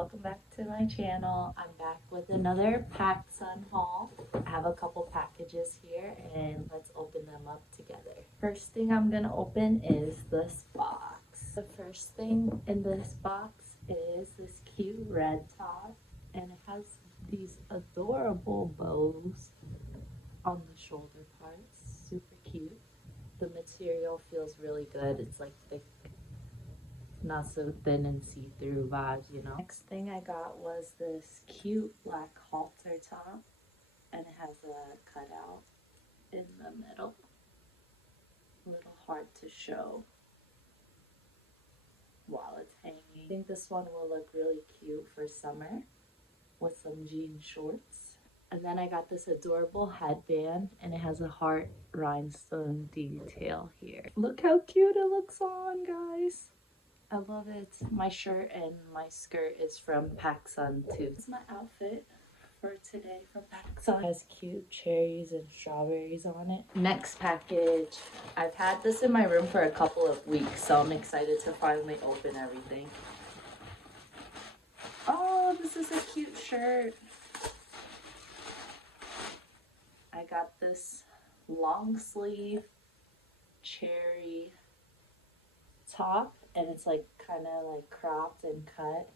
welcome back to my channel. I'm back with another PacSun haul. I have a couple packages here and let's open them up together. First thing I'm gonna open is this box. The first thing in this box is this cute red top, and it has these adorable bows on the shoulder parts. Super cute. The material feels really good. It's like thick, not so thin and see-through vibes, you know. Next thing I got was this cute black halter top, and it has a cutout in the middle. A little hard to show while it's hanging. I think this one will look really cute for summer with some jean shorts. And then I got this adorable headband, and it has a heart rhinestone detail here. Look how cute it looks on, guys. I love it. My shirt and my skirt is from PacSun too. This is my outfit for today from PacSun. It has cute cherries and strawberries on it. Next package. I've had this in my room for a couple of weeks, so I'm excited to finally open everything. Oh, this is a cute shirt. I got this long sleeve cherry top, and it's like kind of like cropped and cut,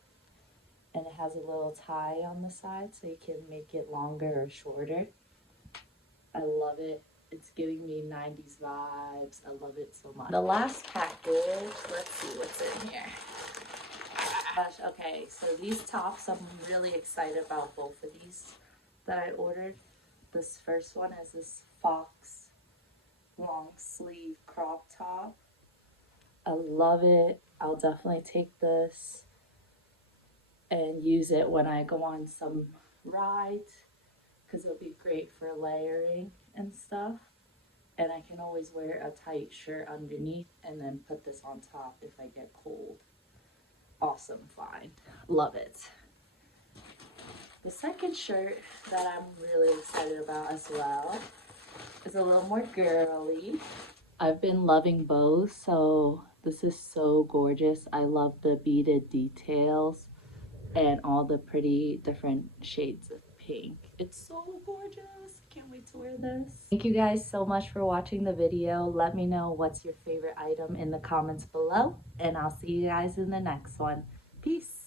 and it has a little tie on the side so you can make it longer or shorter. I love it. It's giving me 90s vibes. I love it so much. The last package, let's see what's in here. Gosh, okay, so these tops, I'm really excited about both of these that I ordered. This first one is this fox long sleeve crop top. I love it. I'll definitely take this and use it when I go on some rides, because it'll be great for layering and stuff. And I can always wear a tight shirt underneath and then put this on top if I get cold. Awesome find. Love it. The second shirt that I'm really excited about as well is a little more girly. I've been loving bows, so this is so gorgeous. I love the beaded details and all the pretty different shades of pink. It's so gorgeous. Can't wait to wear this. Thank you guys so much for watching the video. Let me know what's your favorite item in the comments below, and I'll see you guys in the next one. Peace.